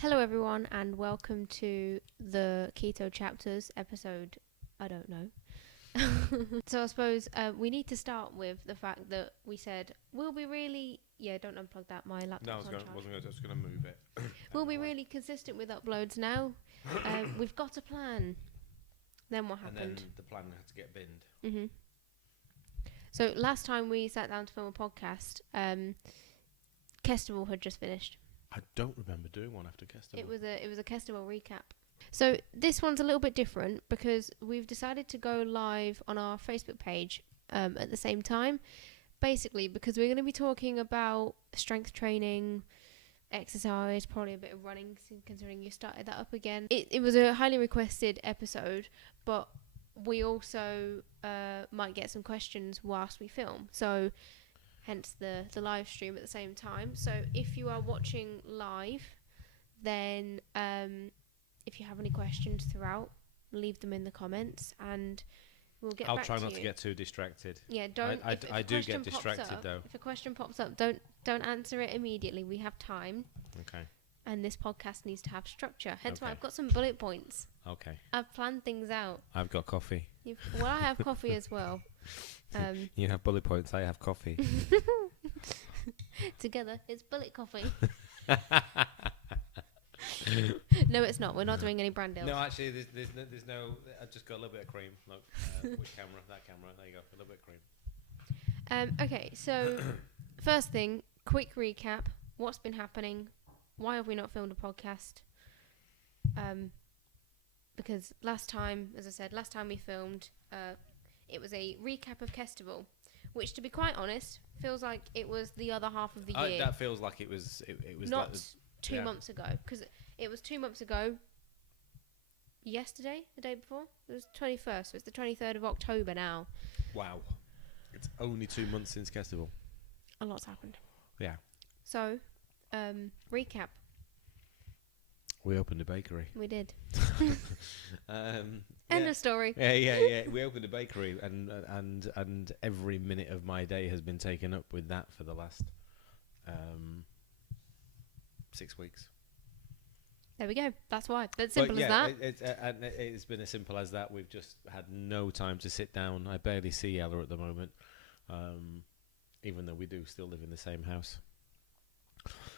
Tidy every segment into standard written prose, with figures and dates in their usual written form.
Hello everyone and welcome to the Keto Chapters episode, I don't know. So I suppose we need to start with the fact that we said, will we really, don't unplug that, my laptop's on charge. I was going to move it. Will we really consistent with uploads now? We've got a plan. Then what happened? And then the plan had to get binned. Mm-hmm. So last time we sat down to film a podcast, Kestival had just finished. I don't remember doing one after Kesto. It was a Kestival recap. So this one's a little bit different because we've decided to go live on our Facebook page at the same time. Basically, because we're going to be talking about strength training, exercise, probably a bit of running, considering you started that up again. It was a highly requested episode, but we also might get some questions whilst we film. So hence the live stream at the same time. So if you are watching live, then if you have any questions throughout, leave them in the comments and we'll get back to you. I'll try not to get too distracted. Yeah, don't. I do get distracted though. If a question pops up, don't answer it immediately. We have time. Okay. And this podcast needs to have structure. Hence why Okay. I've got some bullet points. Okay. I've planned things out. I've got coffee. Well, I have coffee as well. You have bullet points. I have coffee. Together, it's bullet coffee. No, it's not. We're not doing any brand deals. No, actually, there's no. I just got a little bit of cream. Look, which camera? That camera. There you go. A little bit of cream. Okay, so first thing, quick recap. What's been happening? Why have we not filmed a podcast? Because last time, as I said, last time we filmed, it was a recap of Kestival, which, to be quite honest, feels like it was the other half of the year. That feels like it was. It was not like 2 months ago, because it was 2 months ago. Yesterday, the day before, it was 21st. So it's the 23rd of October now. Wow. It's only 2 months since Festival. A lot's happened. Yeah. So, recap. We opened a bakery. We did. End of story. Yeah. We opened a bakery, and every minute of my day has been taken up with that for the last 6 weeks. There we go. That's why. But simple as that. It's been as simple as that. We've just had no time to sit down. I barely see Ella at the moment, even though we do still live in the same house.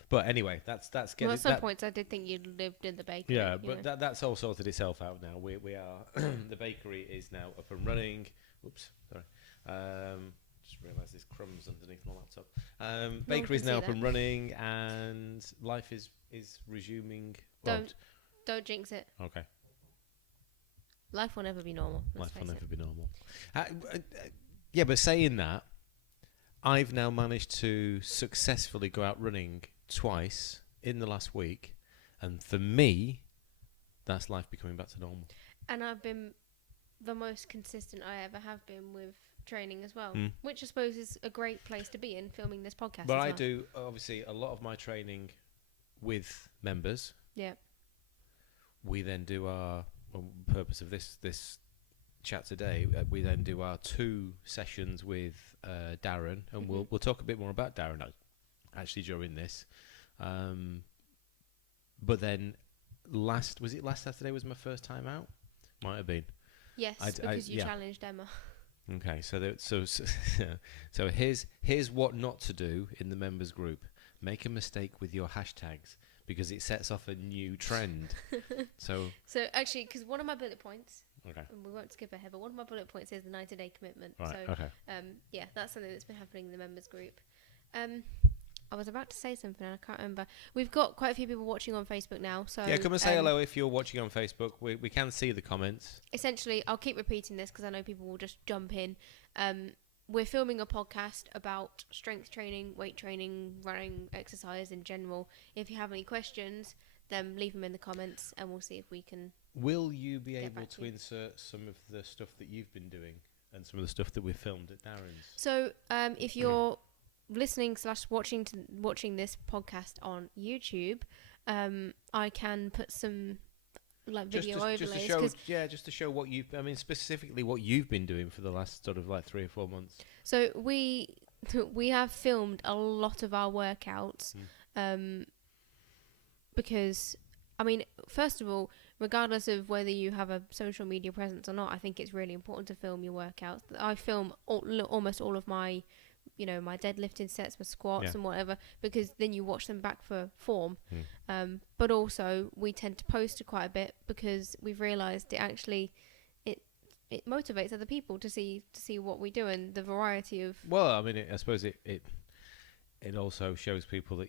But anyway, that's getting. Well, at some points, I did think you lived in the bakery. Yeah, but that's all sorted itself out now. We are the bakery is now up and running. Oops, sorry. Just realised there's crumbs underneath my laptop. Bakery is now up and running, and life is resuming. Don't jinx it. Okay. Life will never be normal. Life will never be normal. Yeah, but saying that, I've now managed to successfully go out running twice in the last week, and for me, that's life becoming back to normal. And I've been the most consistent I ever have been with training as well, which I suppose is a great place to be in filming this podcast. But as I well. do obviously a lot of my training with members. Yeah. We then do our purpose of this chat today. We then do our 2 sessions with Darren, and we'll talk a bit more about Darren actually during this. But then last Saturday was my first time out. Might have been. Yes, because you challenged Emma. Okay, so here's what not to do in the members group. Make a mistake with your hashtags, because it sets off a new trend. So actually, because one of my bullet points, okay, and we won't skip ahead, but one of my bullet points is the 90-day commitment. Right, so, okay. Yeah, that's something that's been happening in the members group. I was about to say something and I can't remember. We've got quite a few people watching on Facebook now. So yeah, come and say hello if you're watching on Facebook. We can see the comments. Essentially, I'll keep repeating this because I know people will just jump in. We're filming a podcast about strength training, weight training, running, exercise in general. If you have any questions, then leave them in the comments and we'll see if we can. Will you be able to insert some of the stuff that you've been doing and some of the stuff that we filmed at Darren's? So if you're listening / watching this podcast on YouTube, I can put some video overlays. Just to show what specifically what you've been doing for the last sort of 3 or 4 months. So we have filmed a lot of our workouts, because I mean, first of all, regardless of whether you have a social media presence or not, I think it's really important to film your workouts. I film almost all of my, my deadlifting sets, my squats and whatever, because then you watch them back for form. But also, we tend to post quite a bit because we've realised it motivates other people to see what we do and the variety of. Well, I mean, I suppose it also shows people that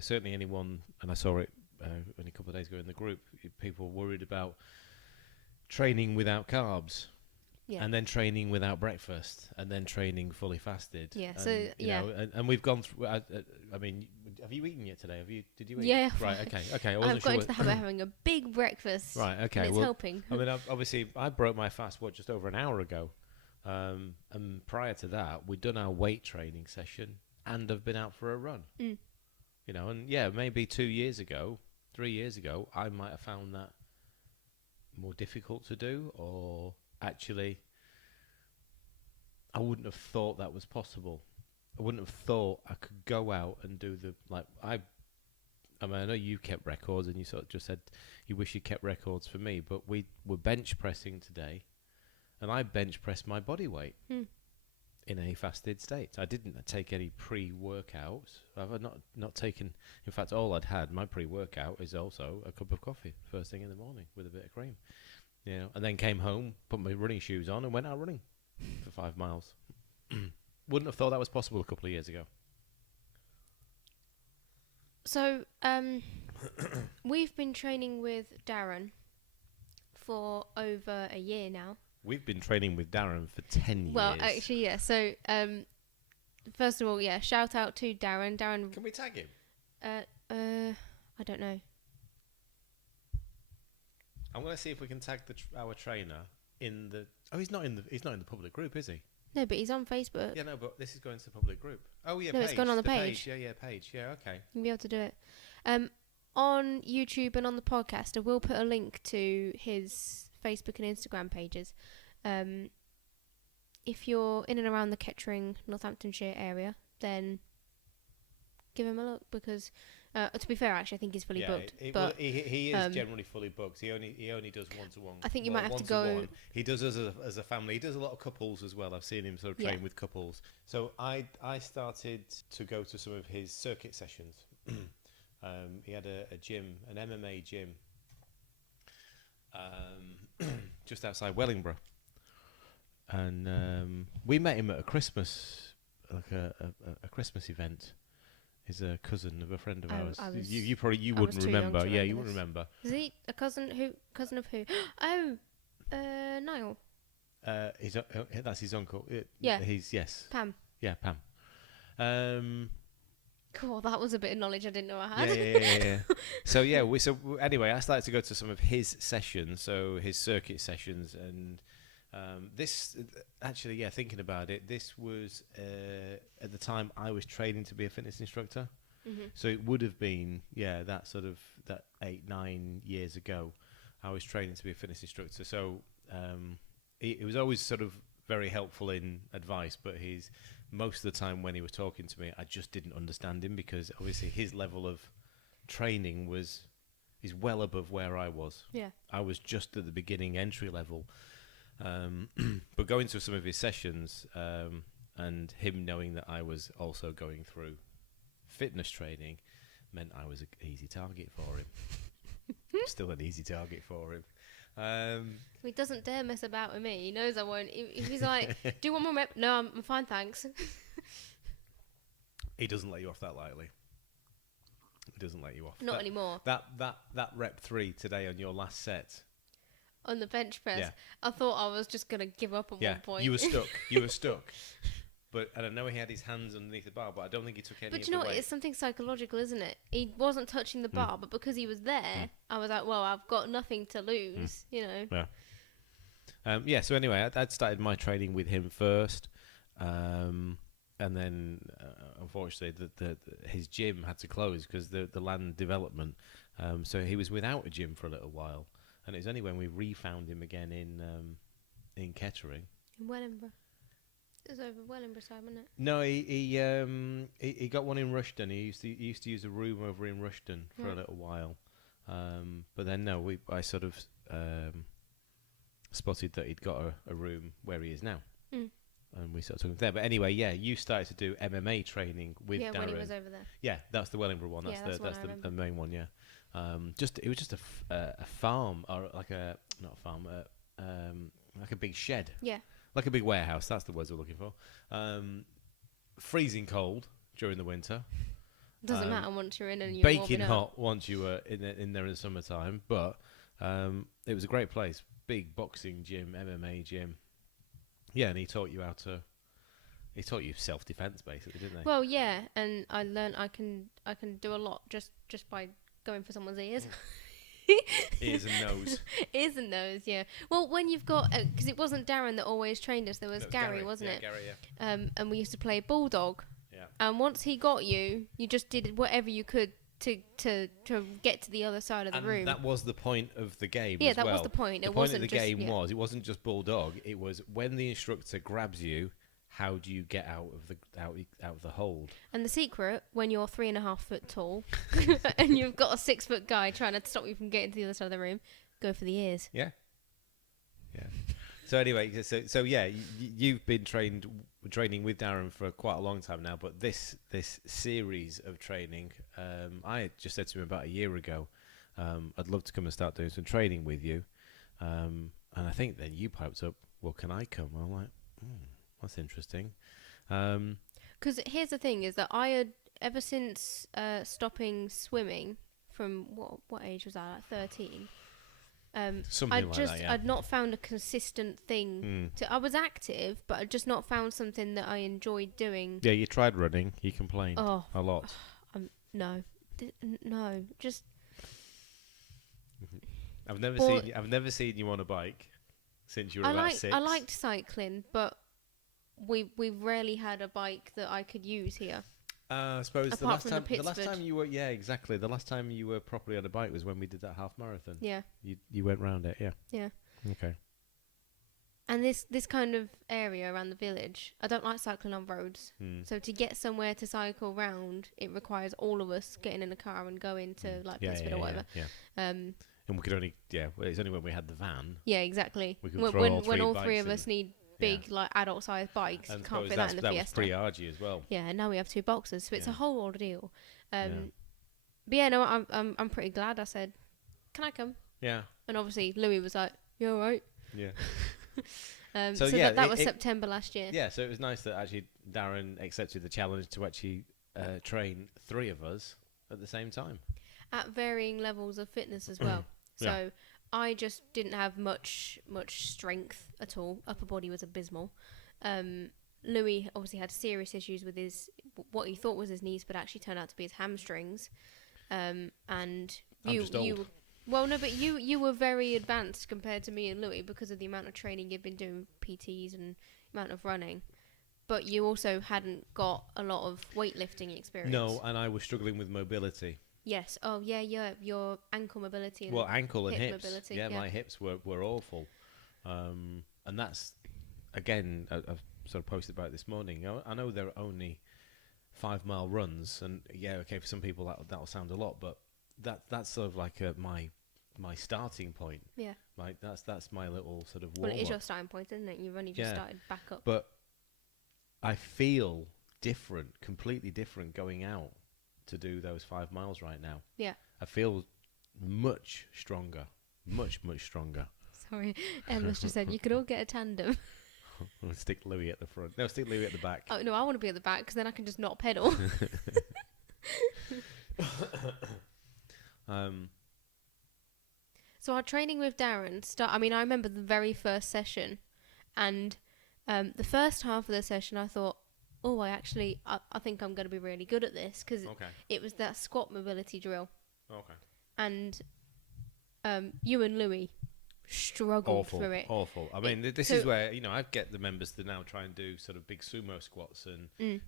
certainly anyone, and I saw it only a couple of days ago in the group, people worried about training without carbs, and then training without breakfast, and then training fully fasted. Yeah. And, and we've gone through. I mean, have you eaten yet today? Did you eat? Yeah. Right. Okay. I've got into the habit of having a big breakfast. Right. Okay. And it's helping. I mean, obviously, I broke my fast just over an hour ago, and prior to that, we'd done our weight training session and have been out for a run. And maybe 2 years ago, 3 years ago, I might have found that more difficult to do, or actually, I wouldn't have thought that was possible. I wouldn't have thought I could go out and do I mean, I know you kept records, and you sort of just said you wish you kept records for me, but we were bench pressing today, and I bench pressed my body weight in a fasted state. I didn't take any pre-workouts. I've not taken. In fact, all I'd had, my pre-workout is also a cup of coffee first thing in the morning with a bit of cream. And then came home, put my running shoes on, and went out running for 5 miles. Wouldn't have thought that was possible a couple of years ago. So, we've been training with Darren for over a year now. We've been training with Darren for 10 years. Well, actually, yeah. So, first of all, shout out to Darren. Darren. Can we tag him? I don't know. I'm going to see if we can tag our trainer in the. Oh, he's not in the public group, is he? No, but he's on Facebook. Yeah, no, but this is going to the public group. Oh, yeah, no, page. It's gone on the page. Yeah, page. Yeah, okay. You'll be able to do it. On YouTube and on the podcast, I will put a link to his Facebook and Instagram pages. If you're in and around the Kettering, Northamptonshire area, then give him a look, because to be fair, actually, I think he's fully booked. But he is generally fully booked. He only does one-to-one. I think you might have to go. He does as a family. He does a lot of couples as well. I've seen him sort of train with couples. So I started to go to some of his circuit sessions. He had a gym, an MMA gym, just outside Wellingborough, and we met him at a Christmas, like a Christmas event. He's a cousin of a friend of ours. You wouldn't remember. Yeah, you wouldn't remember. Is he a cousin? Cousin of who? Oh, Niall. That's his uncle. Yeah. Yes. Pam. Yeah, Pam. Cool. That was a bit of knowledge I didn't know I had. Yeah. So anyway, I started to go to some of his sessions, so his circuit sessions, and this actually, thinking about it, this was at the time I was training to be a fitness instructor. So it would have been that 8-9 years ago. I was training to be a fitness instructor. So it was always sort of very helpful in advice, but most of the time when he was talking to me, I just didn't understand him, because obviously his level of training is well above where I was. Yeah. I was just at the beginning entry level. But going to some of his sessions, and him knowing that I was also going through fitness training, meant I was an easy target for him. Still an easy target for him. He doesn't dare mess about with me. He knows I won't. If he's like, do you want more rep? No, I'm fine, thanks. He doesn't let you off that lightly. He doesn't let you off. Not anymore. That rep 3 today on your last set. On the bench press, I thought I was just going to give up at one point. You were stuck. You were stuck. But I don't know, he had his hands underneath the bar, but I don't think he took any. But you know what? It's something psychological, isn't it? He wasn't touching the bar, but because he was there, I was like, well, I've got nothing to lose, you know. Yeah. So anyway, I'd started my training with him first, and then unfortunately, his gym had to close because the land development. So he was without a gym for a little while, and it was only when we refound him again in Kettering. In Wellingborough. It was over Wellingborough side, wasn't it? No, he got one in Rushden. He used to use a room over in Rushden for a little while, But then no, I sort of spotted that he'd got a room where he is now. And we sort of took him there. But anyway, yeah, you started to do MMA training with Darren. Yeah, when he was over there. Yeah, that's the Wellingborough one. That's the main one. Yeah, it was just a farm, or like not a farm, like a big shed. Yeah, like a big warehouse. That's the words we're looking for. Freezing cold during the winter. Doesn't matter once you're in and you're baking hot once you were in there in the summertime. But it was a great place. Big boxing gym, MMA gym. Yeah, and he taught you self-defense, basically, didn't he? Well, yeah, and I learned I can do a lot just by going for someone's ears. Ears and nose. Ears and nose, yeah. Well, when you've got, because it wasn't Darren that always trained us, there was Gary, wasn't it? Gary, yeah. And we used to play Bulldog. Yeah. And once he got you, you just did whatever you could to get to the other side of the room. That was the point of the game. Yeah, that was the point. The point of the game was, it wasn't just Bulldog. It was when the instructor grabs you, how do you get out of the hold? And the secret, when you're 3.5 foot tall and you've got a 6 foot guy trying to stop you from getting to the other side of the room, go for the ears. Yeah. Yeah. So anyway, so yeah, you've been training with Darren for quite a long time now, but this series of training, I just said to him about a year ago, I'd love to come and start doing some training with you, and I think then you piped up, well, can I come? I'm like, that's interesting. Because here's the thing, is that I had, ever since stopping swimming, from what age was I, like 13? I'd not found a consistent thing. I was active, but I'd just not found something that I enjoyed doing. Yeah, you tried running. You complained a lot. No, just. I've never seen you on a bike since you were about 6. I liked cycling, but we rarely had a bike that I could use here. I suppose Apart the last time you were, exactly. The last time you were properly on a bike was when we did that half marathon. Yeah. You went round it, yeah. Yeah. Okay. And this kind of area around the village, I don't like cycling on roads. So to get somewhere to cycle round, it requires all of us getting in a car and going to like Pittsburgh or whatever. Yeah. And we could only, it's only when we had the van. Yeah, exactly. We could throw when all three of us need big like adult sized bikes, and you can't fit that in the Fiesta. That was pretty argy as well. Yeah, and now we have 2 boxes, so it's a whole ordeal. But yeah, no, I'm pretty glad I said, can I come? Yeah. And obviously Louis was like, you alright? Yeah. So that was September last year. Yeah, so it was nice that actually Darren accepted the challenge to actually train 3 of us at the same time. At varying levels of fitness as well. So I just didn't have much strength at all. Upper body was abysmal. Louis obviously had serious issues with what he thought was his knees, but actually turned out to be his hamstrings. And you were very advanced compared to me and Louis because of the amount of training you've been doing, PTs and amount of running. But you also hadn't got a lot of weightlifting experience. No, and I was struggling with mobility. Yes. Oh, yeah. Your ankle mobility. And ankle and hips. Mobility. Yeah, my hips were awful. And that's, again, I've sort of posted about it this morning. I know there are only 5-mile runs, and for some people that'll sound a lot, but that's sort of like my starting point. Yeah. Like that's my little sort of warm-up. Well, it is your starting point, isn't it? You've only just started back up. But I feel different, completely different going out to do those 5 miles right now. Yeah. I feel much stronger. Much stronger. Sorry, Emma's just said you could all get a tandem. We'll stick Louis at the front. No, stick Louis at the back. Oh, no, I want to be at the back because then I can just not pedal. So our training with Darren I remember the very first session, and the first half of the session I thought, I think I'm going to be really good at this because it was that squat mobility drill. Okay. And you and Louis struggled through it. Awful. I mean, this is where, I get the members to now try and do sort of big sumo squats, and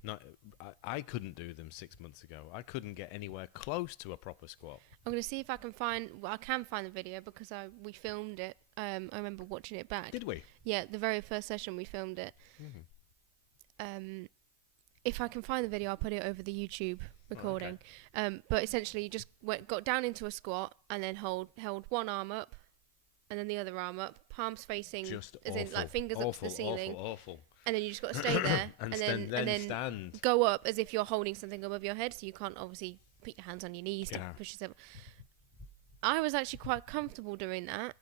I couldn't do them 6 months ago. I couldn't get anywhere close to a proper squat. I'm going to see if I can find the video because we filmed it. I remember watching it back. Did we? Yeah, the very first session we filmed it. Mm-hmm. if I can find the video, I'll put it over the YouTube recording. But essentially, you just got down into a squat and then held one arm up, and then the other arm up, palms facing, Just as awful, in like fingers up to the ceiling. Awful. And then you just got to stay there, and then stand. go up as if you're holding something above your head, so you can't obviously put your hands on your knees to push yourself. I was actually quite comfortable doing that.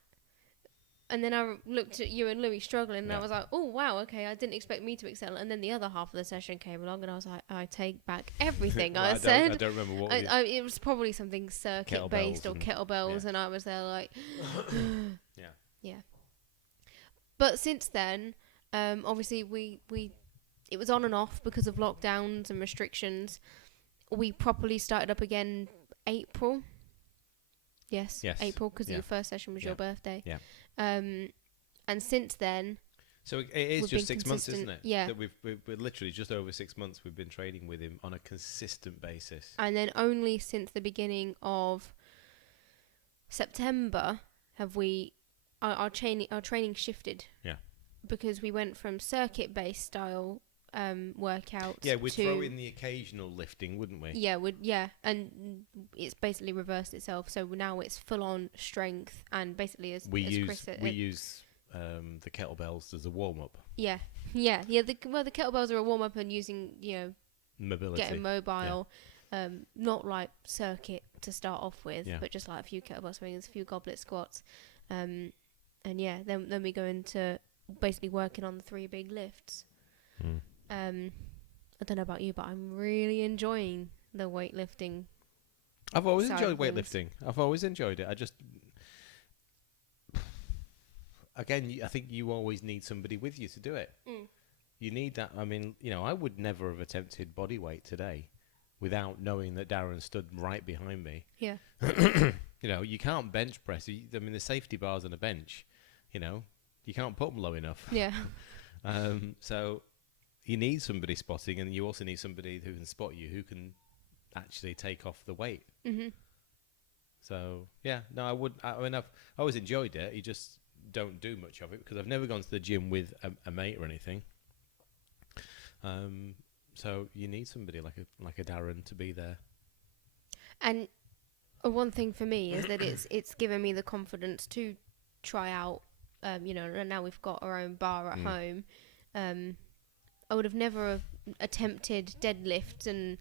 And then I looked at you and Louis struggling, and I was like, oh, wow, okay, I didn't expect me to excel. And then the other half of the session came along, and I was like, I take back everything I said. I don't remember what it was probably something circuit-based or kettlebells, and I was there like... Yeah. But since then, obviously, it was on and off because of lockdowns and restrictions. We properly started up again April. Yes. April, because your first session was your birthday. Yeah. And since then, so it is just 6 months, isn't it? Yeah. That we're literally just over 6 months. We've been training with him on a consistent basis. And then only since the beginning of September have our training shifted. Yeah. Because we went from circuit-based style workouts. Yeah, we'd throw in the occasional lifting, wouldn't we? Yeah, and it's basically reversed itself. So now it's full-on strength, and basically we use the kettlebells as a warm-up. Yeah. The kettlebells are a warm-up and using mobility, getting mobile, not like circuit to start off with, but just like a few kettlebell swings, a few goblet squats, and then we go into basically working on the 3 big lifts. I don't know about you, but I'm really enjoying the weightlifting. I've always enjoyed weightlifting. I've always enjoyed it. Again, I think you always need somebody with you to do it. You need that. I mean, I would never have attempted body weight today without knowing that Darren stood right behind me. Yeah. You can't bench press. The safety bars on a bench, you can't put them low enough. Yeah. So you need somebody spotting, and you also need somebody who can spot you, who can actually take off the weight. Mm-hmm. So, I've always enjoyed it. You just don't do much of it because I've never gone to the gym with a mate or anything. So you need somebody like a Darren to be there. And one thing for me is that it's given me the confidence to try out. And now we've got our own bar at home. I would have never attempted deadlifts and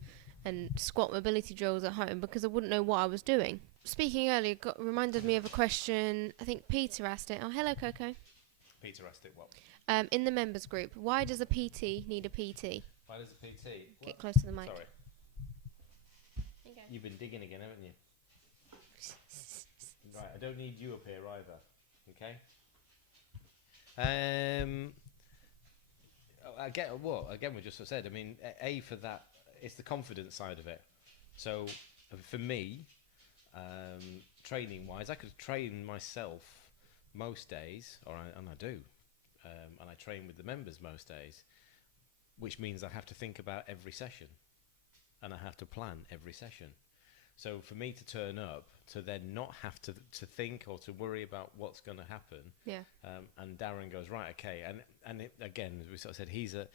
squat mobility drills at home because I wouldn't know what I was doing. Speaking earlier reminded me of a question. I think Peter asked it. Oh, hello, Coco. Peter asked it what? In the members group, why does a PT need a PT? Why does a PT? Get close to the mic. Sorry. Okay. You've been digging again, haven't you? Right, I don't need you up here either. Okay? Again, we just said, for that, it's the confidence side of it. So, for me, training-wise, I could train myself most days, and I do, and I train with the members most days, which means I have to think about every session, and I have to plan every session. So for me to turn up, to then not have to think or to worry about what's going to happen, and Darren goes, right, okay, and again, as we sort of said, he's at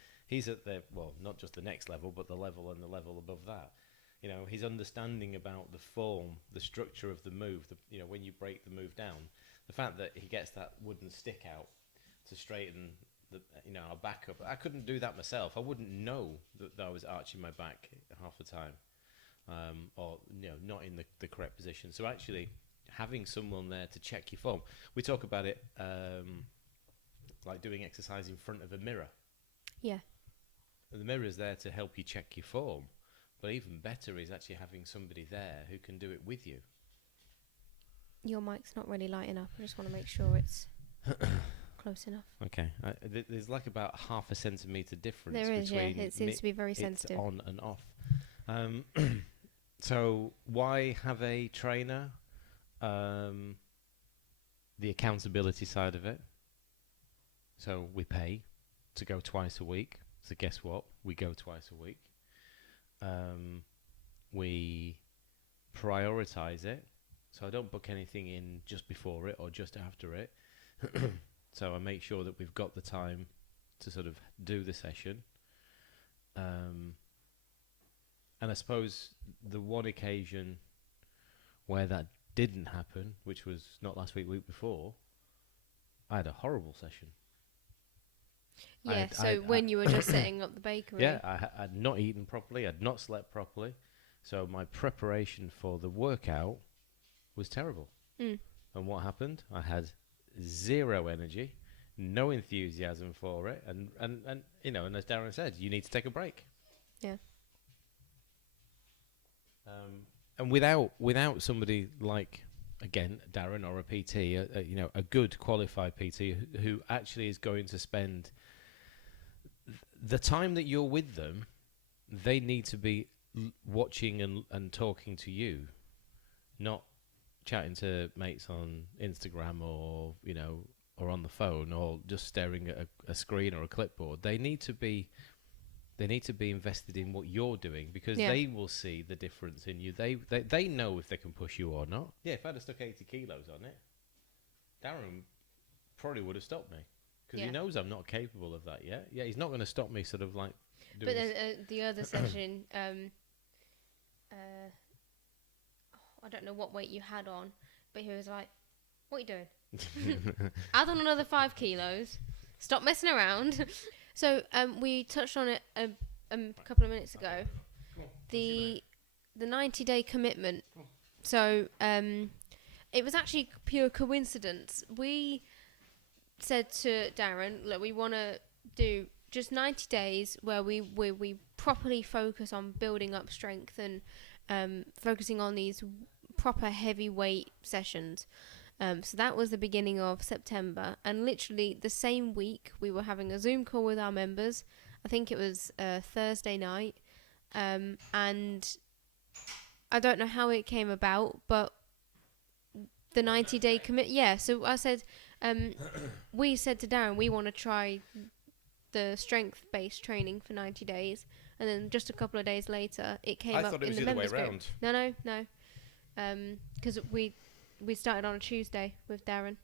the, not just the next level, but the level and the level above that. His understanding about the form, the structure of the move, when you break the move down, the fact that he gets that wooden stick out to straighten our back up. I couldn't do that myself. I wouldn't know that I was arching my back half the time. Or not in the correct position. So actually having someone there to check your form. We talk about it like doing exercise in front of a mirror. Yeah. And the mirror is there to help you check your form. But even better is actually having somebody there who can do it with you. Your mic's not really lighting up. I just want to make sure it's close enough. Okay. There's like about half a centimetre difference. There is, between It seems to be very sensitive. On and off. So why have a trainer? The accountability side of it. So we pay to go twice a week. So guess what? We go twice a week. We prioritize it. So I don't book anything in just before it or just after it. So I make sure that we've got the time to sort of do the session. And I suppose the one occasion where that didn't happen, which was not last week, week before, I had a horrible session. Yeah, when you were just setting up the bakery. Yeah, I'd not eaten properly, I'd not slept properly, so my preparation for the workout was terrible. And what happened? I had zero energy, no enthusiasm for it, and and as Darren said, you need to take a break. Yeah. And without somebody like, again, Darren or a PT, a good qualified PT who actually is going to spend the time that you're with them, they need to be watching and talking to you, not chatting to mates on Instagram or on the phone or just staring at a screen or a clipboard. They need to be invested in what you're doing, because they will see the difference in you. They know if they can push you or not. Yeah, if I'd have stuck 80 kilos on it, Darren probably would have stopped me, because he knows I'm not capable of that yet. Yeah, he's not going to stop me sort of like doing. But then the other session, I don't know what weight you had on, but he was like, "What are you doing? Add on another 5 kilos. Stop messing around." So we touched on it a couple of minutes ago. The 90-day commitment. So it was actually pure coincidence. We said to Darren, look, we want to do just 90 days where we properly focus on building up strength and focusing on these proper heavyweight sessions. So that was the beginning of September, and literally the same week we were having a Zoom call with our members. I think it was Thursday night, and I don't know how it came about, but the 90-day commit. Yeah, so I said, we said to Darren, we want to try the strength-based training for 90 days, and then just a couple of days later, it came up in the members group. No, because we started on a Tuesday with Darren.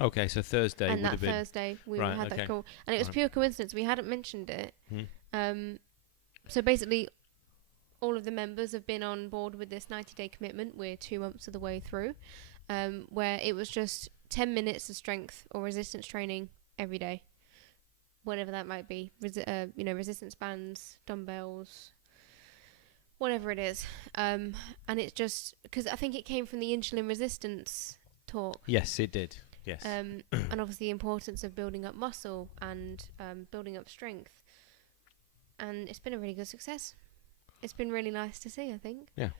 Okay, so Thursday and would have been... And that Thursday we had that call. And it was pure coincidence. We hadn't mentioned it. So basically, all of the members have been on board with this 90-day commitment. We're 2 months of the way through, where it was just 10 minutes of strength or resistance training every day. Whatever that might be. Resistance bands, dumbbells, whatever it is. And it's just because I think it came from the insulin resistance talk. Yes, it did. Yes. And obviously the importance of building up muscle and building up strength. And it's been a really good success. It's been really nice to see, I think. Yeah.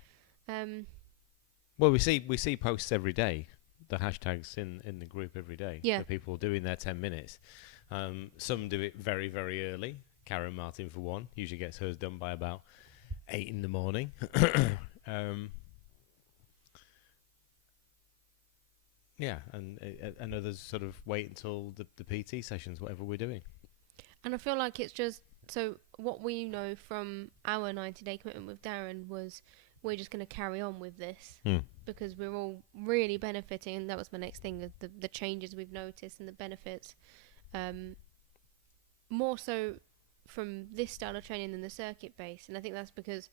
Well, we see posts every day, the hashtags in the group every day. Yeah. For people doing their 10 minutes. Some do it very, very early. Karen Martin, for one, usually gets hers done by about 8 in the morning. Yeah, and others sort of wait until the PT sessions, whatever we're doing. And I feel like it's just, so what we know from our 90-day commitment with Darren was we're just going to carry on with this because we're all really benefiting. And that was my next thing, the changes we've noticed and the benefits. More so from this style of training than the circuit base. And I think that's because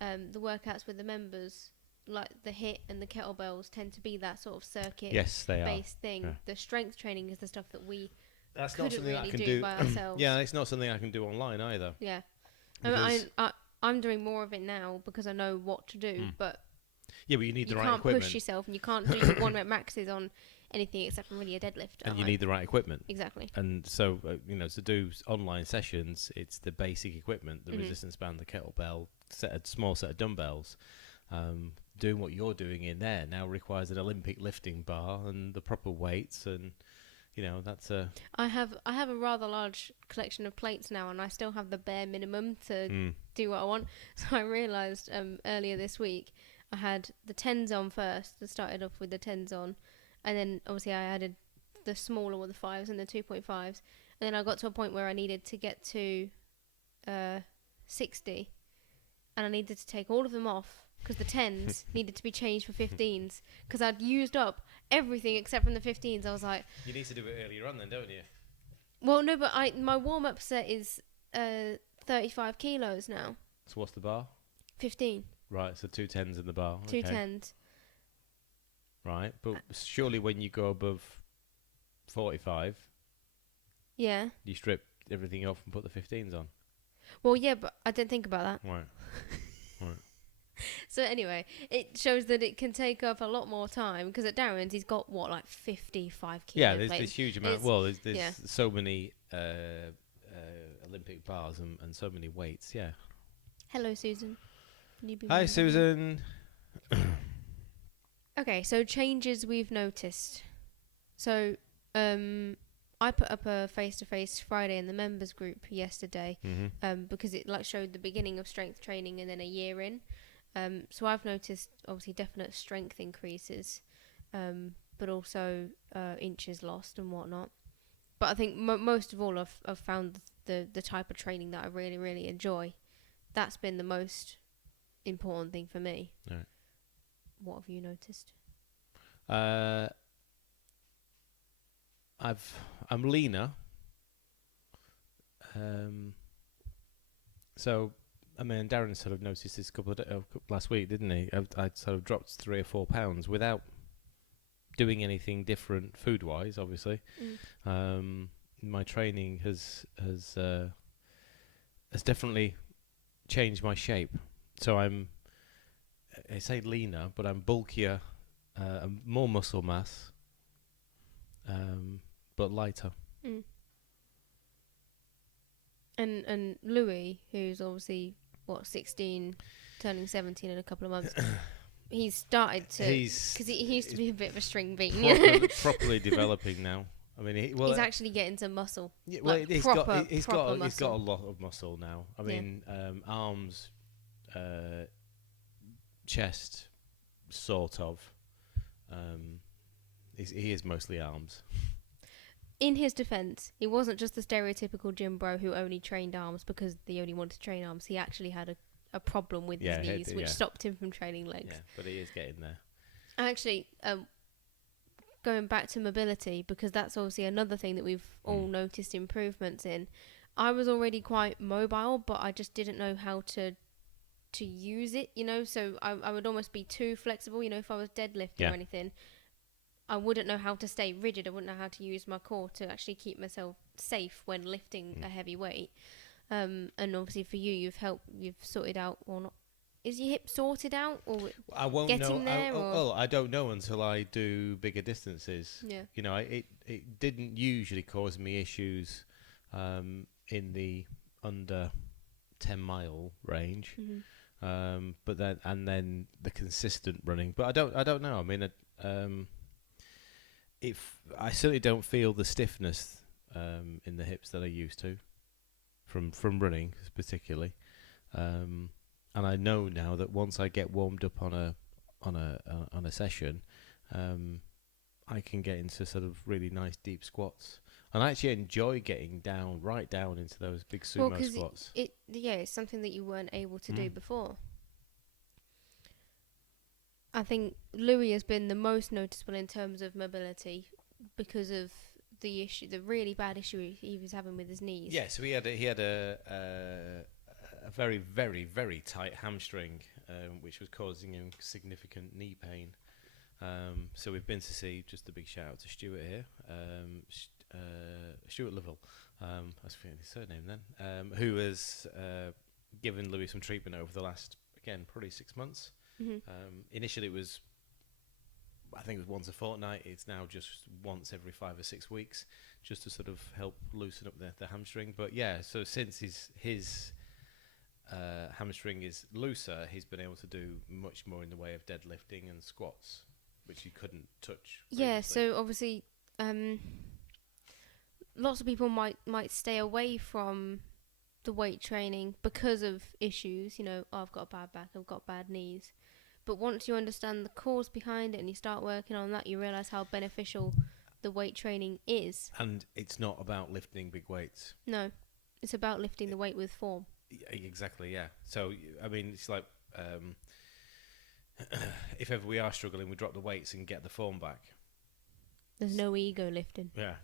the workouts with the members, like the HIIT and the kettlebells, tend to be that sort of circuit based thing. Yeah. The strength training is the stuff that we that's not something really I can do by ourselves. Yeah, it's not something I can do online either. Yeah. I'm doing more of it now because I know what to do, but you need the right equipment. You can't push yourself, and you can't do your 1 rep maxes on anything except for really a deadlift. And you need the right equipment. Exactly. And so, to do online sessions, it's the basic equipment, the resistance band, the kettlebell, small set of dumbbells. Doing what you're doing in there now requires an Olympic lifting bar and the proper weights, and that's a... I have a rather large collection of plates now, and I still have the bare minimum to do what I want. So I realised earlier this week I had the 10s on first. I started off with the 10s on, and then obviously I added the smaller with the 5s and the 2.5s, and then I got to a point where I needed to get to 60, and I needed to take all of them off because the 10s needed to be changed for 15s because I'd used up everything except from the 15s. I was like... You need to do it earlier on then, don't you? Well, no, but my warm-up set is 35 kilos now. So what's the bar? 15. Right, so 2 tens in the bar. Two Okay. tens. Right, but surely when you go above 45, Yeah. you strip everything off and put the 15s on. Well, yeah, but I didn't think about that. Right. So anyway, it shows that it can take up a lot more time, because at Darren's he's got what, like 55 kilo Yeah, there's plates. this huge amount. It's- Well, there's yeah. so many Olympic bars and so many weights. Yeah. Hello, Susan. Can you be Hi, my- Susan. Okay, so changes we've noticed. So, I put up a face-to-face Friday in the members group yesterday, Mm-hmm. because it like showed the beginning of strength training and then a year in. So I've noticed obviously definite strength increases, but also inches lost and whatnot. But I think most of all, I've found the type of training that I really, really enjoy. That's been the most important thing for me. Right. What have you noticed? I'm leaner. So, I mean, Darren sort of noticed this last week, didn't he? I sort of dropped 3 or 4 pounds without doing anything different food-wise, obviously. My training has definitely changed my shape. So I say leaner, but I'm bulkier, more muscle mass, but lighter. Mm. And Louis, who's obviously 16, turning 17 in a couple of months, he's started to, because he used to be a bit of a string bean. Properly developing now. I mean, he's actually getting some muscle. Yeah, well, like he's proper got a lot of muscle now. I mean, arms, chest, sort of. He is mostly arms. In his defence, he wasn't just the stereotypical gym bro who only trained arms because he only wanted to train arms. He actually had a problem with his knees, which stopped him from training legs. Yeah, but he is getting there. Actually, going back to mobility, because that's obviously another thing that we've all noticed improvements in. I was already quite mobile, but I just didn't know how to use it, so I would almost be too flexible, if I was deadlifting or anything. I wouldn't know how to stay rigid. I wouldn't know how to use my core to actually keep myself safe when lifting a heavy weight. And obviously for you, you've sorted out, or not. Is your hip sorted out, or I won't getting know. there? I don't know until I do bigger distances. Yeah. It didn't usually cause me issues in the under 10-mile range. Mm-hmm. But then the consistent running. But I don't know. I mean, if I certainly don't feel the stiffness in the hips that I used to from running particularly. And I know now that once I get warmed up on a session, I can get into sort of really nice deep squats. And I actually enjoy getting right down into those big sumo squats. It's something that you weren't able to do before. I think Louis has been the most noticeable in terms of mobility because of the really bad issue he was having with his knees. Yeah, so he had a very, very, very tight hamstring, which was causing him significant knee pain. So we've been to see, just a big shout out to Stuart here, Stuart Lovell, that's his surname then, who has given Louis some treatment over the last, again, probably 6 months. Mm-hmm. Initially it was, I think it was once a fortnight. It's now just once every 5 or 6 weeks, just to sort of help loosen up the hamstring. But yeah, so since his hamstring is looser, he's been able to do much more in the way of deadlifting and squats, which he couldn't touch previously. Yeah, so obviously lots of people might stay away from the weight training because of issues, I've got a bad back, I've got bad knees. But once you understand the cause behind it and you start working on that, you realise how beneficial the weight training is. And it's not about lifting big weights. No, it's about lifting the weight with form. Exactly, yeah. So, I mean, it's like, if ever we are struggling, we drop the weights and get the form back. There's no ego lifting. Yeah.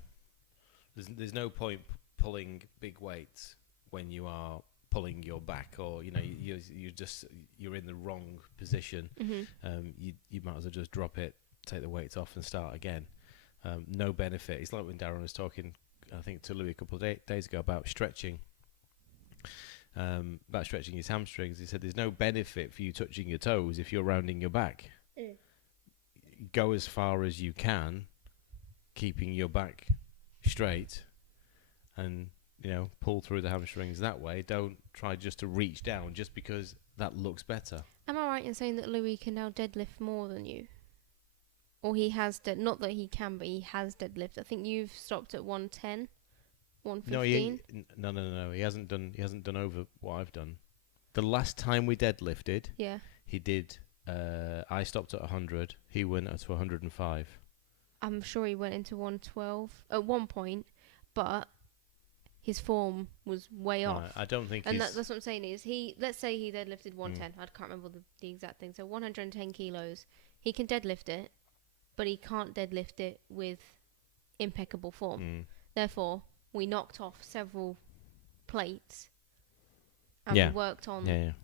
There's no point pulling big weights when you are pulling your back, or you're in the wrong position. You might as well just drop it, take the weights off, and start again. No benefit. It's like when Darren was talking, I think, to Louis a couple of days ago about stretching. About stretching his hamstrings. He said there's no benefit for you touching your toes if you're rounding your back. Go as far as you can, keeping your back straight, and pull through the hamstrings that way. Don't try just to reach down just because that looks better. Am I right in saying that Louis can now deadlift more than you? Or he has not that he can, but he has deadlift. I think you've stopped at 110, 115. No. He hasn't done over what I've done. The last time we deadlifted, he did. I stopped at 100. He went up to 105. I'm sure he went into 112 at one point, but his form was way off. I don't think. And that's what I'm saying is let's say he deadlifted 110. I can't remember the exact thing. So 110 kilos. He can deadlift it, but he can't deadlift it with impeccable form. Therefore, we knocked off several plates and we worked on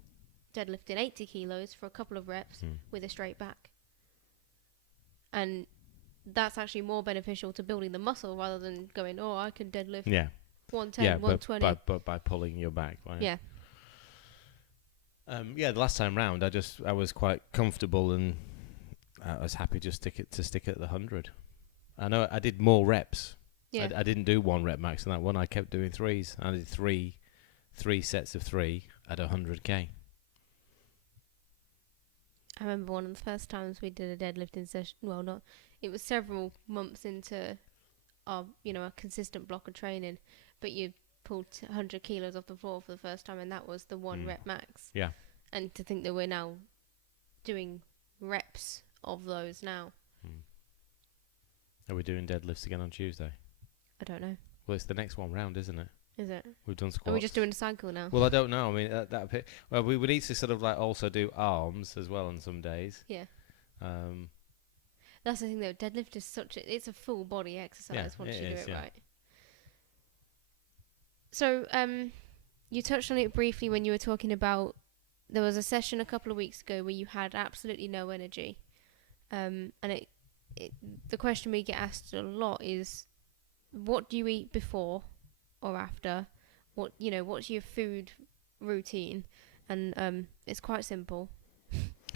deadlifting 80 kilos for a couple of reps with a straight back. And that's actually more beneficial to building the muscle rather than going, I can deadlift 110, 120. But by pulling your back. Right? Yeah. The last time round, I was quite comfortable, and I was happy to stick it at the 100. I know I did more reps. Yeah. I didn't do one rep max on that one. I kept doing threes. I did three sets of 3 at 100k. I remember one of the first times we did a deadlifting session. Well, it was several months into our, a consistent block of training, but you pulled 100 kilos off the floor for the first time, and that was the 1 rep max. Yeah. And to think that we're now doing reps of those now. Are we doing deadlifts again on Tuesday? I don't know. Well, it's the next one round, isn't it? Is it? We've done squats. Are we just doing a cycle now? Well, I don't know. I mean, well, we would need to sort of also do arms as well on some days. Yeah. That's the thing though. Deadlift is it's a full body exercise once you do it right. So, you touched on it briefly when you were talking about there was a session a couple of weeks ago where you had absolutely no energy, and the question we get asked a lot is, what do you eat before or after? What's your food routine? And it's quite simple.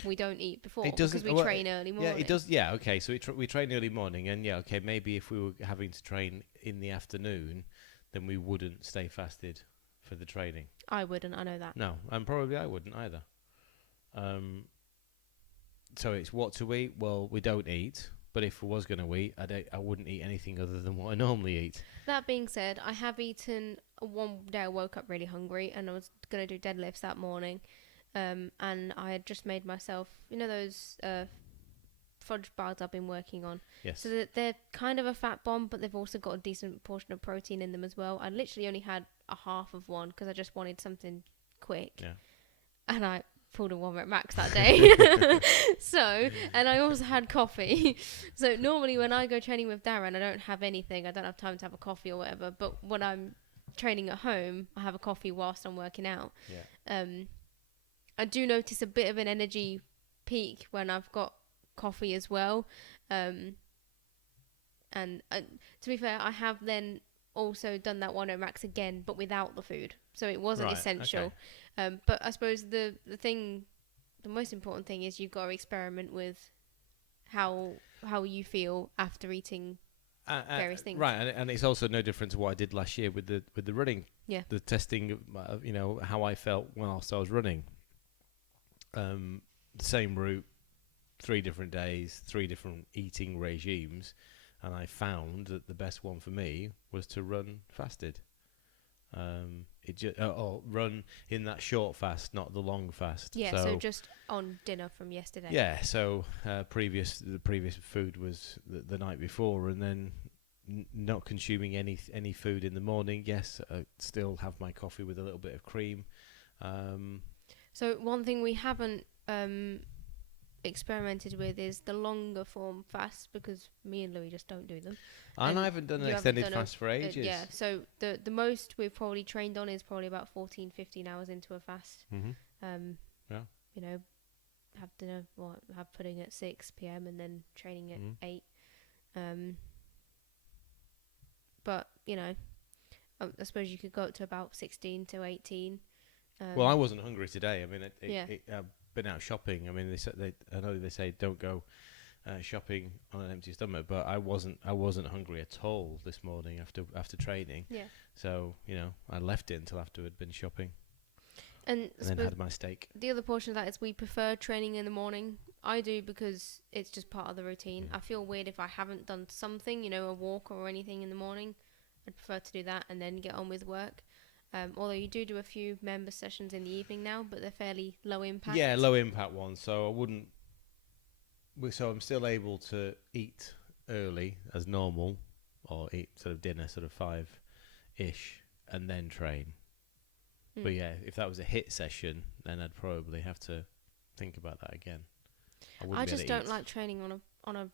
We don't eat before because we train early morning. Yeah, it does. Yeah, okay. So we train early morning, and maybe if we were having to train in the afternoon, then we wouldn't stay fasted for the training. I wouldn't. I know that. No, and probably I wouldn't either. So it's what to eat. Well, we don't eat. But if I was going to eat, I wouldn't eat anything other than what I normally eat. That being said, I have eaten one day. I woke up really hungry, and I was going to do deadlifts that morning. And I had just made myself, those fudge bars I've been working on. Yes. So that they're kind of a fat bomb, but they've also got a decent portion of protein in them as well. I literally only had a half of one because I just wanted something quick. Yeah. And I pulled a 1 rep max that day. And I also had coffee. So normally when I go training with Darren, I don't have anything. I don't have time to have a coffee or whatever. But when I'm training at home, I have a coffee whilst I'm working out. Yeah. I do notice a bit of an energy peak when I've got coffee as well. And to be fair, I have then also done that 1 rep max again, but without the food. So it wasn't essential. Okay. But I suppose the most important thing is you've got to experiment with how you feel after eating various things. Right, and it's also no different to what I did last year with the running. Yeah. The testing of, how I felt whilst I was running. The same route, 3 different days, 3 different eating regimes, and I found that the best one for me was to run fasted. Run in that short fast, not the long fast. Yeah, so just on dinner from yesterday. Yeah, so the previous food was the night before, and then not consuming any food in the morning. Yes, I still have my coffee with a little bit of cream. So one thing we haven't experimented with is the longer form fasts, because me and Louis just don't do them. And I haven't done an extended fast for ages. Yeah, so the most we've probably trained on is probably about 14, 15 hours into a fast. Yeah. You know, have dinner, have pudding at 6 p.m. and then training at 8. But, you know, I suppose you could go up to about 16 to 18. Well, I wasn't hungry today. I mean, I've been out shopping. I mean, I know they say don't go shopping on an empty stomach, but I wasn't hungry at all this morning after training. Yeah. So, you know, I left it until after I'd been shopping. And then had my steak. The other portion of that is we prefer training in the morning. I do because it's just part of the routine. I feel weird if I haven't done something, you know, a walk or anything in the morning. I'd prefer to do that and then get on with work. Although you do a few member sessions in the evening now, but they're fairly low impact. Yeah, low impact ones. So I wouldn't. So I'm still able to eat early as normal, or eat sort of dinner, sort of 5-ish, and then train. But yeah, if that was a HIIT session, then I'd probably have to think about that again. I just don't like training on a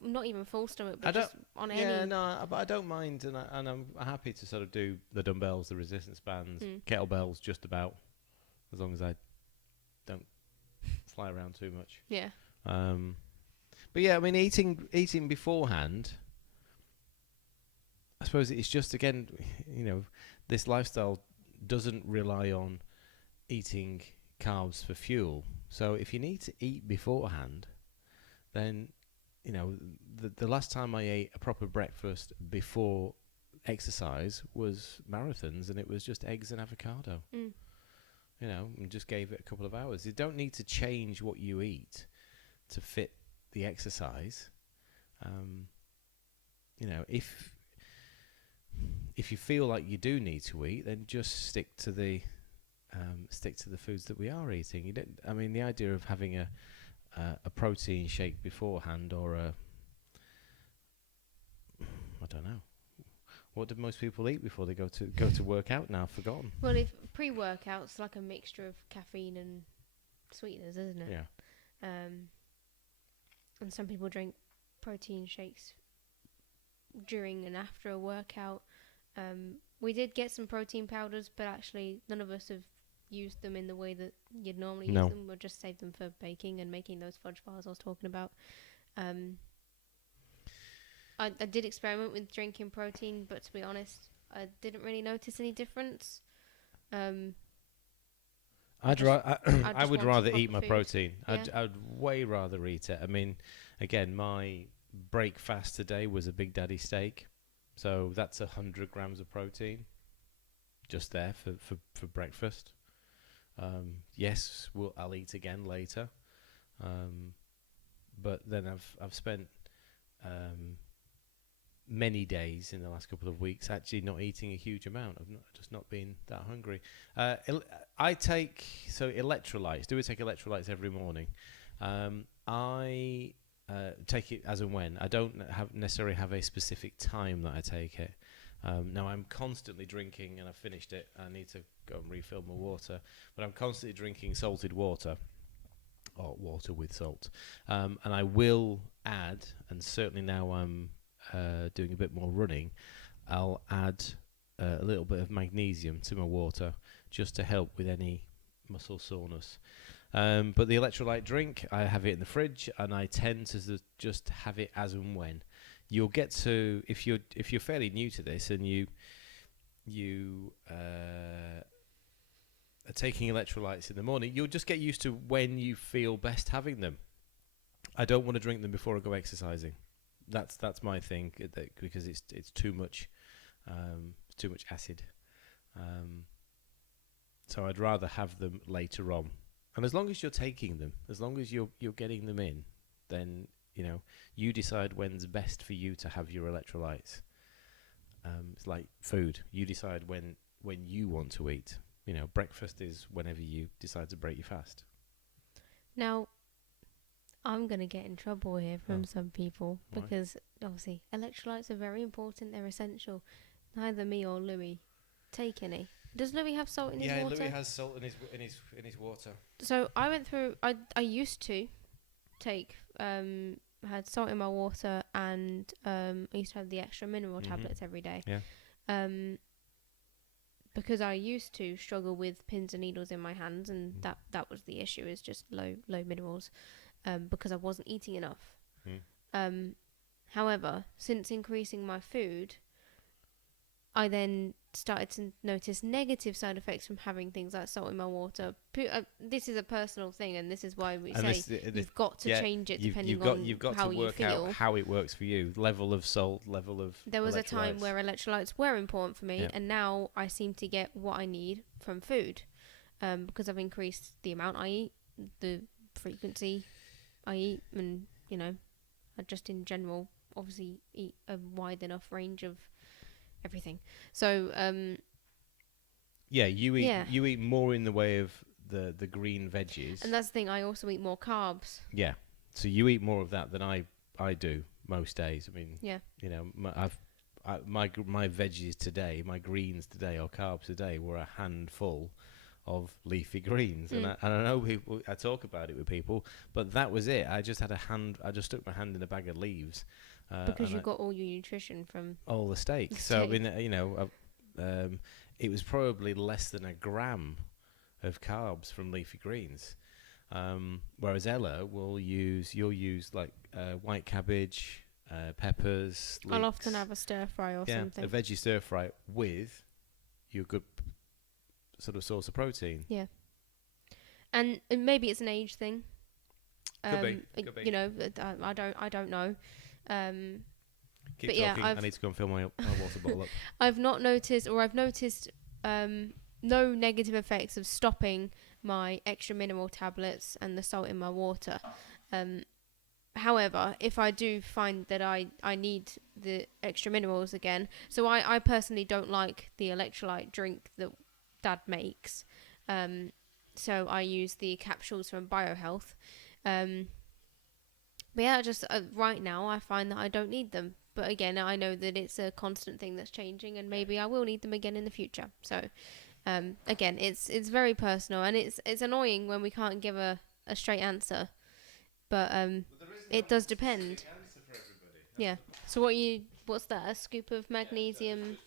not even full stomach, but just on any. Yeah, no, but I don't mind, and I'm happy to sort of do the dumbbells, the resistance bands, kettlebells, just about, as long as I don't fly around too much. Yeah. But yeah, I mean, eating beforehand, I suppose it's just, again, you know, this lifestyle doesn't rely on eating carbs for fuel. So if you need to eat beforehand, then, you know, the last time I ate a proper breakfast before exercise was marathons, and it was just eggs and avocado. You know, and just gave it a couple of hours. You don't need to change what you eat to fit the exercise. You know, if you feel like you do need to eat, then just stick to the foods that we are eating. You don't. I mean, the idea of having a protein shake beforehand, or I don't know. What do most people eat before they go to work out now? I've forgotten. Well, if pre-workout's like a mixture of caffeine and sweeteners, isn't it? Yeah. And some people drink protein shakes during and after a workout. We did get some protein powders, but actually none of us have used them in the way that you'd normally use them. We'll just save them for baking and making those fudge bars I was talking about. I did experiment with drinking protein, but to be honest, I didn't really notice any difference. I would rather eat my protein. Yeah. I'd way rather eat it. I mean, again, my break fast today was a Big Daddy steak, so that's 100 grams of protein just there for breakfast. Yes, I'll eat again later, but then I've spent many days in the last couple of weeks actually not eating a huge amount. I've just not been that hungry. I take electrolytes. Do we take electrolytes every morning? I take it as and when. I don't necessarily have a specific time that I take it. Now I'm constantly drinking, and I've finished it. I need to go and refill my water, but I'm constantly drinking salted water, or water with salt. And I will add, and certainly now I'm doing a bit more running, I'll add a little bit of magnesium to my water just to help with any muscle soreness. But the electrolyte drink, I have it in the fridge, and I tend to just have it as and when. You'll get to, if you're fairly new to this and you are taking electrolytes in the morning, you'll just get used to when you feel best having them. I don't want to drink them before I go exercising. That's my thing, because it's too much acid. So I'd rather have them later on. And as long as you're taking them, as long as you're getting them in, then you decide when's best for you to have your electrolytes. It's like food. You decide when you want to eat. Breakfast is whenever you decide to break your fast. Now, I'm going to get in trouble here from some people. Why? Because obviously electrolytes are very important. They're essential. Neither me or Louis take any. Does Louis have salt in his water? Yeah, Louis has salt in his water. So I went through. I used to take had salt in my water, and I used to have the extra mineral tablets every day. Yeah. Because I used to struggle with pins and needles in my hands, and that was the issue, is just low minerals, because I wasn't eating enough. However, since increasing my food, I then started to notice negative side effects from having things like salt in my water. This is a personal thing, and this is why we say you've got to change it depending on you've got how to you work feel. out how it works for you. Level of salt, level of There was a time electrolytes. where electrolytes were important for me, and now I seem to get what I need from food, because I've increased the amount I eat, the frequency I eat, and I just in general obviously eat a wide enough range of everything. So you eat more in the way of the green veggies, and that's the thing, I also eat more carbs. So you eat more of that than I do most days. I mean, my veggies today, my greens today, or carbs today, were a handful of leafy greens, and I know I talk about it with people, but that was it. I just stuck my hand in a bag of leaves. Because you got all your nutrition from all the steak. So I mean, it was probably less than a gram of carbs from leafy greens. Whereas Ella you'll use like white cabbage, peppers. Leeks. I'll often have a stir fry or something. A veggie stir fry with your good sort of source of protein. Yeah, and maybe it's an age thing. Could be. I don't know. Keep talking. I need to go and fill my water bottle up. I've noticed no negative effects of stopping my extra mineral tablets and the salt in my water. However, if I do find that I need the extra minerals again, so I personally don't like the electrolyte drink that Dad makes. So I use the capsules from BioHealth. But yeah, just right now I find that I don't need them. But again, I know that it's a constant thing that's changing, and maybe I will need them again in the future. So again, it's very personal, and it's annoying when we can't give a straight answer. But it does depend. Yeah. So what's that? A scoop of magnesium?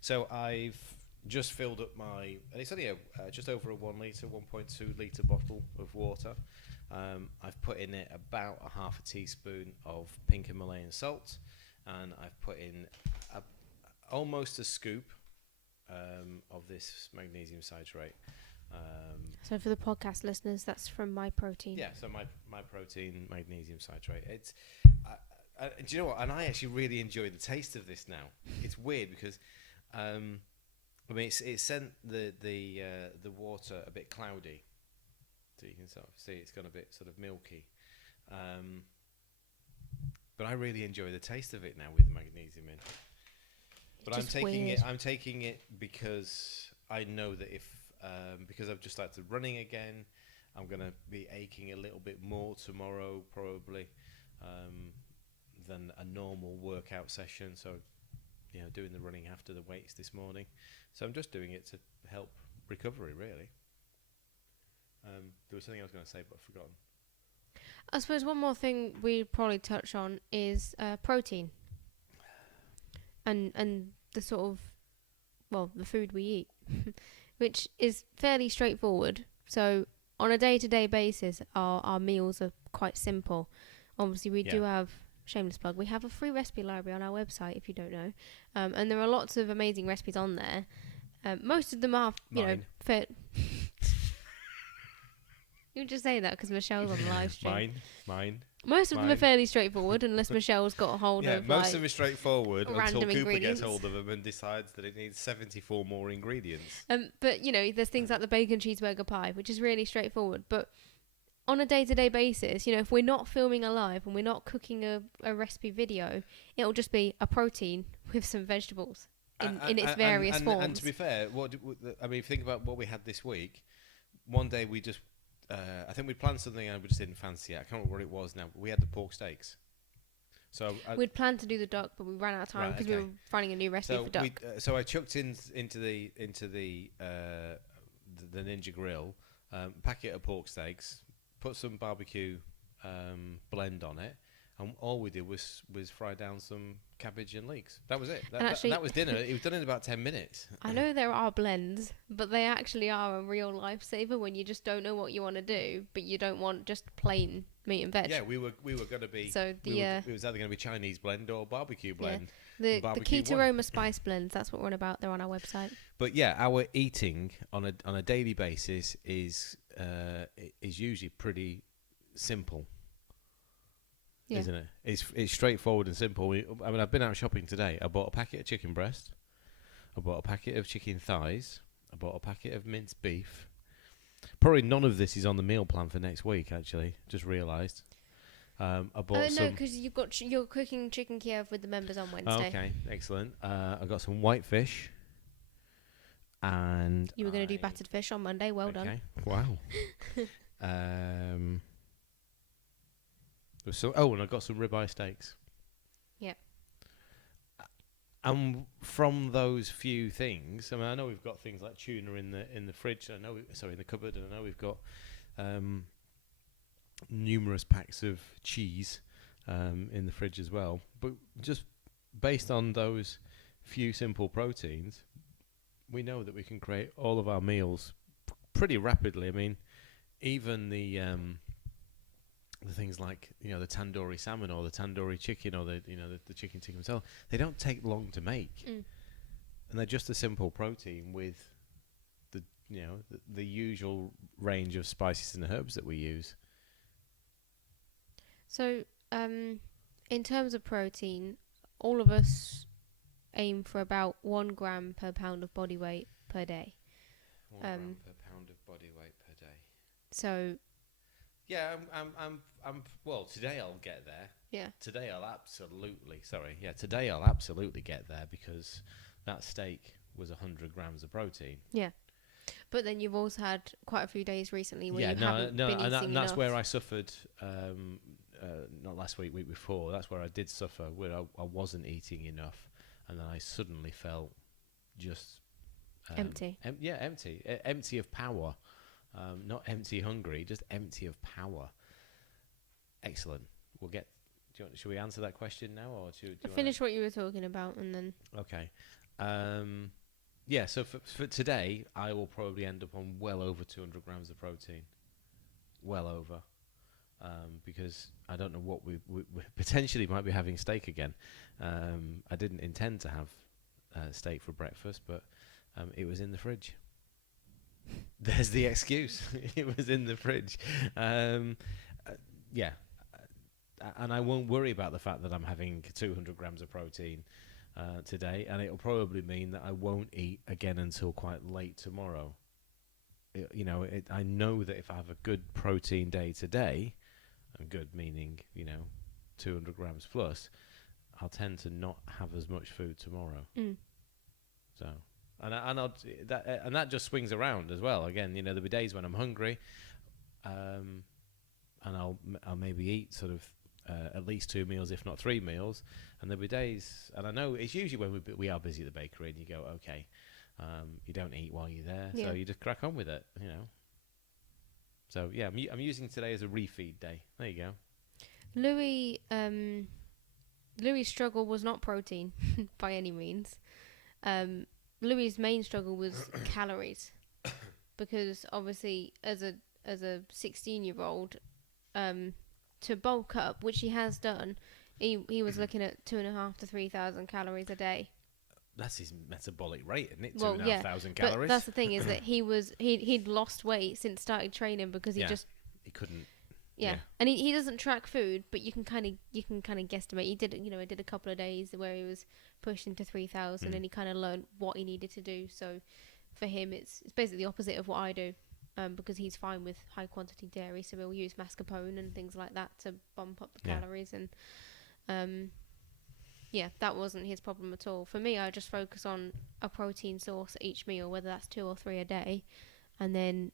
So I've just filled up and it's only just over a 1 litre, 1.2 litre bottle of water. I've put in it about a half a teaspoon of pink Himalayan salt, and I've put in almost a scoop of this magnesium citrate. So for the podcast listeners, that's from My Protein. Yeah, so my protein magnesium citrate. It's do you know what? And I actually really enjoy the taste of this now. It's weird because I mean it sent the water a bit cloudy. So you can sort of see it's gone a bit sort of milky. But I really enjoy the taste of it now with the magnesium in. But I'm taking it because I know that because I've just started running again, I'm going to be aching a little bit more tomorrow probably than a normal workout session. So, doing the running after the weights this morning. So I'm just doing it to help recovery, really. There was something I was going to say, but I've forgotten. I suppose one more thing we'd probably touch on is protein. And the sort of, the food we eat, which is fairly straightforward. So on a day-to-day basis, our meals are quite simple. Obviously, we do have, shameless plug, we have a free recipe library on our website, if you don't know. And there are lots of amazing recipes on there. Most of them are, fair... You just say that because Michelle's on the live stream. Mine. Most of them are fairly straightforward, unless Michelle's got a hold of. Yeah, most of them are straightforward until Cooper gets ingredients. hold of them and decides that it needs 74 more ingredients. But there's things like the bacon cheeseburger pie, which is really straightforward. But on a day-to-day basis, if we're not filming a live and we're not cooking a recipe video, it'll just be a protein with some vegetables in its various forms. And to be fair, if you think about what we had this week, one day we just. I think we planned something and we just didn't fancy it. I can't remember what it was now, but we had the pork steaks. So we'd planned to do the duck, but we ran out of time because we were finding a new recipe for duck. So I chucked into the Ninja Grill, packet of pork steaks, put some barbecue blend on it, and all we did was fry down some cabbage and leeks. That was it. That was dinner. It was done in about 10 minutes. I know there are blends, but they actually are a real lifesaver when you just don't know what you want to do, but you don't want just plain meat and veg. Yeah, we were going to be. So it was either going to be Chinese blend or barbecue blend. The Keto Roma spice blends. That's what we're on about. They're on our website. But yeah, our eating on a daily basis is usually pretty simple. Yeah. Isn't it? It's straightforward and simple. I've been out shopping today. I bought a packet of chicken breast. I bought a packet of chicken thighs. I bought a packet of minced beef. Probably none of this is on the meal plan for next week. Actually, just realised. I bought some. No, because you're cooking chicken Kiev with the members on Wednesday. Okay, excellent. I got some white fish. And you were going to do battered fish on Monday. Well done. Wow. And I got some ribeye steaks. Yeah. And from those few things, I know we've got things like tuna in the fridge. In the cupboard, and I know we've got numerous packs of cheese in the fridge as well. But just based on those few simple proteins, we know that we can create all of our meals pretty rapidly. I mean, even the things like the tandoori salmon or the tandoori chicken or the chicken tikka masala, they don't take long to make, and they're just a simple protein with the usual range of spices and herbs that we use. So, in terms of protein, all of us aim for about 1 gram per pound of body weight per day. 1 gram per pound of body weight per day. So. Yeah, well, today I'll get there. Yeah. Today I'll absolutely get there because that steak was 100 grams of protein. Yeah. But then you've also had quite a few days recently where you haven't been eating enough. That's where I suffered, not last week before, that's where I did suffer, where I wasn't eating enough, and then I suddenly felt just... empty. Empty. Empty of power. Not empty hungry, just empty of power. Excellent. We'll get... should we answer that question now, or finish what you were talking about, and then... Okay. So for today, I will probably end up on well over 200 grams of protein. Well over. Because I don't know what we potentially might be having steak again. I didn't intend to have steak for breakfast, but it was in the fridge. There's the excuse. It was in the fridge. And I won't worry about the fact that I'm having 200 grams of protein today, and it'll probably mean that I won't eat again until quite late tomorrow. I know that if I have a good protein day today, and good meaning 200 grams plus, I'll tend to not have as much food tomorrow. So. And that just swings around as well. Again, there'll be days when I'm hungry, and I'll maybe eat sort of at least 2 meals, if not 3 meals. And there'll be days, and I know it's usually when we are busy at the bakery, and you go, okay, you don't eat while you're there, so you just crack on with it, So yeah, I'm using today as a refeed day. There you go. Louis' struggle was not protein by any means. Louis' main struggle was calories, because obviously as a 16-year-old, to bulk up, which he has done, he was looking at 2,500 to 3,000 calories a day. That's his metabolic rate, isn't it? Well, 2,500 calories. But that's the thing, is that he'd lost weight since started training because he couldn't. Yeah. And he doesn't track food, but you can kind of guesstimate. He did a couple of days where he was pushed into 3,000, and he kind of learned what he needed to do. So for him, it's basically the opposite of what I do, because he's fine with high quantity dairy, so we'll use mascarpone and things like that to bump up the calories. And that wasn't his problem at all. For me, I just focus on a protein source at each meal, whether that's 2 or 3 a day, and then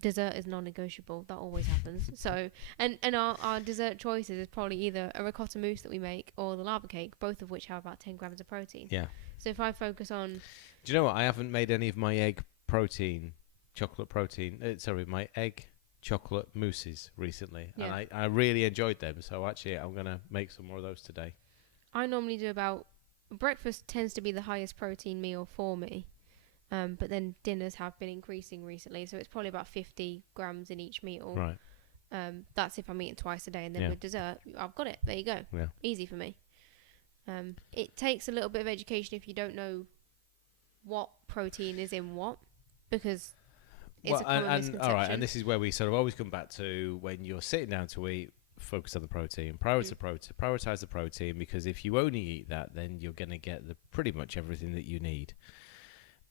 dessert is non-negotiable. That always happens. So, and our dessert choices is probably either a ricotta mousse that we make or the lava cake, both of which have about 10 grams of protein. Yeah. So if I focus on... Do you know what? I haven't made any of my chocolate protein. My egg chocolate mousses recently, Yeah. and I really enjoyed them. So actually, I'm gonna make some more of those today. I normally do about breakfast tends to be the highest protein meal for me, but then dinners have been increasing recently, so it's probably about 50 grams in each meal. Right. That's if I'm eating twice a day, and then Yeah. with dessert, I've got it. There you go. Yeah. Easy for me. It takes a little bit of education if you don't know what protein is in what, because it's a common misconception. All right, and this is where we sort of always come back to when you're sitting down to eat, focus on the protein, prioritize the protein, because if you only eat that, then you're going to get pretty much everything that you need.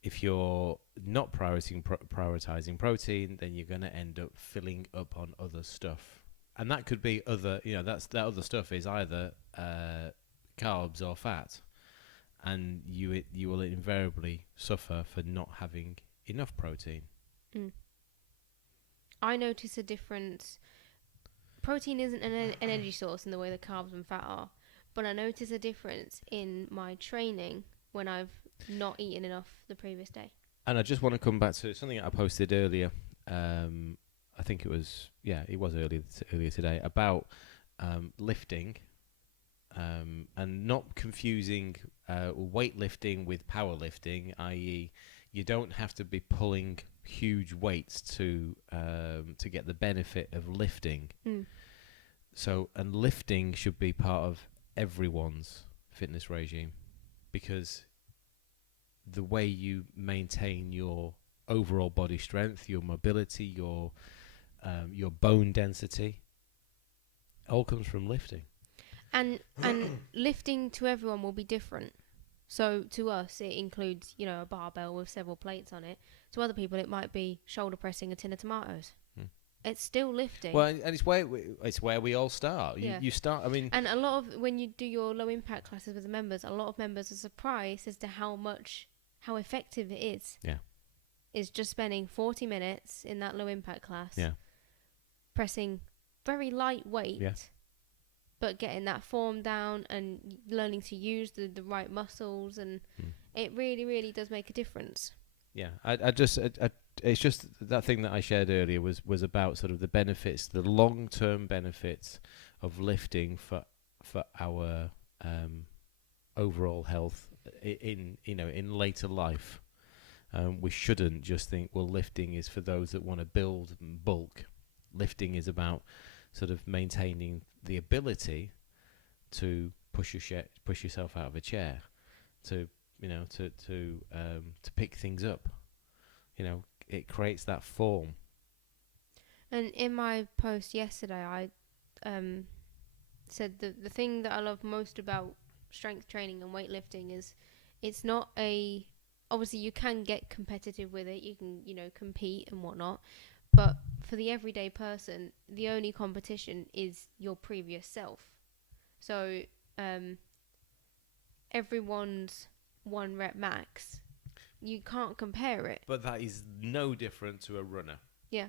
If you're not prioritizing protein, then you're going to end up filling up on other stuff, and that could be other. That other stuff is either carbs or fat, and you will invariably suffer for not having enough protein. I notice a difference. Protein isn't an energy source in the way that carbs and fat are, but I notice a difference in my training when I've not eaten enough the previous day. And I just want to come back to something I posted earlier. I think it was earlier today about lifting, and not confusing weightlifting with powerlifting, i.e., you don't have to be pulling huge weights to get the benefit of lifting. So, and lifting should be part of everyone's fitness regime, because the way you maintain your overall body strength, your mobility, your bone density, all comes from lifting. And lifting to everyone will be different. So to us, it includes, a barbell with several plates on it. To other people, it might be shoulder pressing a tin of tomatoes. It's still lifting. Well, and it's where we all start. You start. I mean, and a lot of when you do your low impact classes with the members, a lot of members are surprised as to how effective it is. Yeah. Is just spending 40 minutes in that low impact class. Yeah. Pressing very light weight. Yeah. But getting that form down and learning to use the right muscles, and it really, really does make a difference. Yeah, it's just that thing that I shared earlier was about sort of the benefits, the long-term benefits of lifting for our overall health in later life. We shouldn't just think, well, lifting is for those that want to build and bulk. Lifting is about sort of maintaining the ability to push yourself out of a chair, to pick things up. It creates that form. And in my post yesterday, I said the thing that I love most about strength training and weightlifting is it's not obviously you can get competitive with it, you can compete and whatnot, but for the everyday person, the only competition is your previous self. So everyone's 1 rep max. You can't compare it. But that is no different to a runner. Yeah.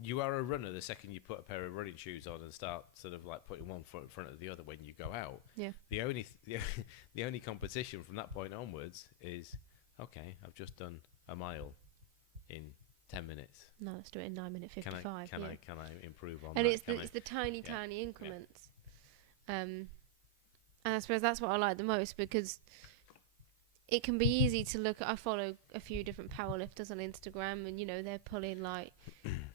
You are a runner the second you put a pair of running shoes on and start sort of like putting one foot in front of the other when you go out. Yeah. The only competition from that point onwards is, okay, I've just done a mile in 10 minutes. No, let's do it in 9 minute 55. Can I improve on and that? It's the tiny increments. And I suppose that's what I like the most, because it can be easy to look at. I follow a few different powerlifters on Instagram, and they're pulling like